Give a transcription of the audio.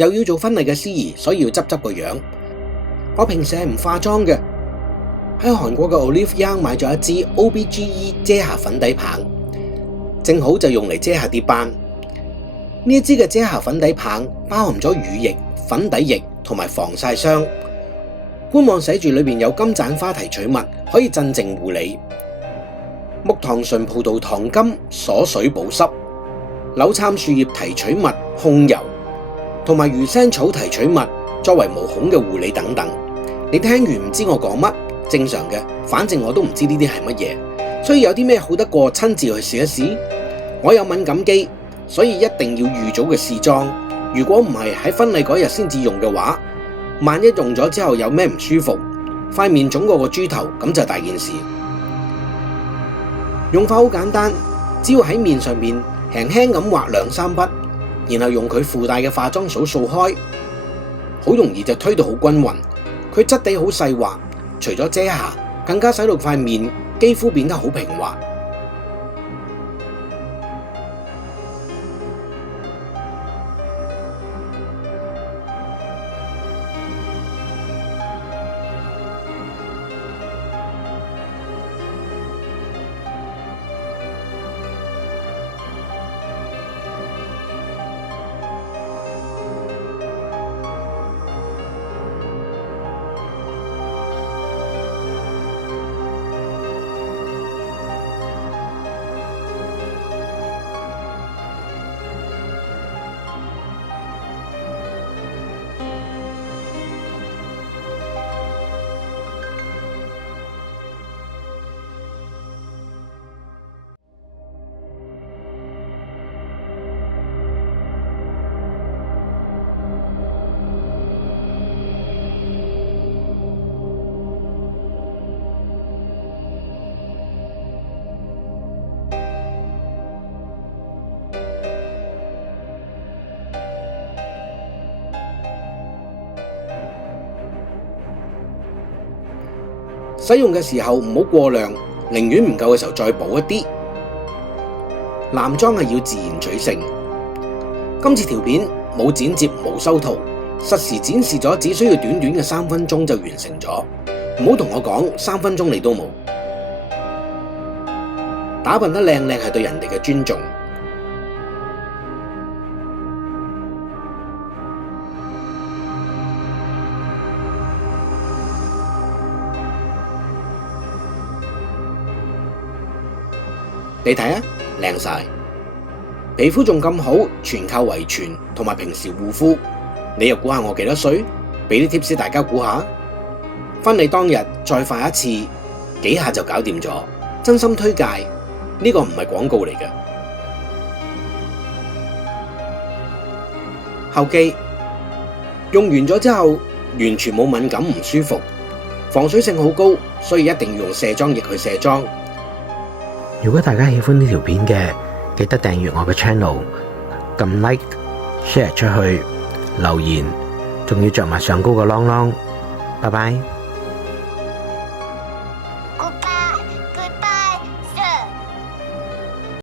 又要做婚禮嘅司儀，所以要執個樣。我平時係唔化妝嘅，喺韓國嘅 Olive Young 買咗一支 OBGE 遮瑕粉底棒，正好就用嚟遮下啲斑。呢一支嘅遮瑕粉底棒包含咗乳液、粉底液同埋防曬霜。官網寫住裏面有金盞花提取物，可以鎮靜護理；木糖醇葡萄糖苷鎖水保濕；柳杉樹葉提取物控油，同埋魚腥草提取物作為毛孔嘅護理等等。你聽完唔知我講乜，正常嘅，反正我都唔知呢啲係乜嘢，所以有啲咩好得過親自去試一試。我有敏感肌，所以一定要預早嘅試妝。如果唔係喺婚禮嗰日先至用嘅話，萬一用咗之後有咩唔舒服，塊面腫過個豬頭，咁就大件事。用法好簡單，只要喺面上面輕輕咁畫2-3筆，然後用佢附帶嘅化妝掃掃開，好容易就推到好均勻。佢質地好細滑，除咗遮瑕，更加使到塊面肌膚變得好平滑。使用嘅時候唔好過量，寧願唔夠嘅時候再補一啲。男裝係要自然取勝。今次條片冇剪接冇修圖，實時展示咗只需要短短嘅3分鐘就完成咗。唔好同我講3分鐘你都冇。打扮得靚係對人哋嘅尊重。你睇啊，靚晒，皮膚仲咁好，全靠遺傳同埋平時護膚。你又估下我幾多歲？俾啲 tips 大家估下。婚禮當日再化一次，幾下就搞掂咗，真心推介。呢個唔係廣告嚟嘅。後記用完咗之後，完全冇敏感唔舒服，防水性好高，所以一定要用卸妝液去卸妝。如果大家喜歡呢條片嘅，記得訂閱我嘅 channel， 撳 like、share 出去，留言，仲要着埋上高個啷啷。拜拜。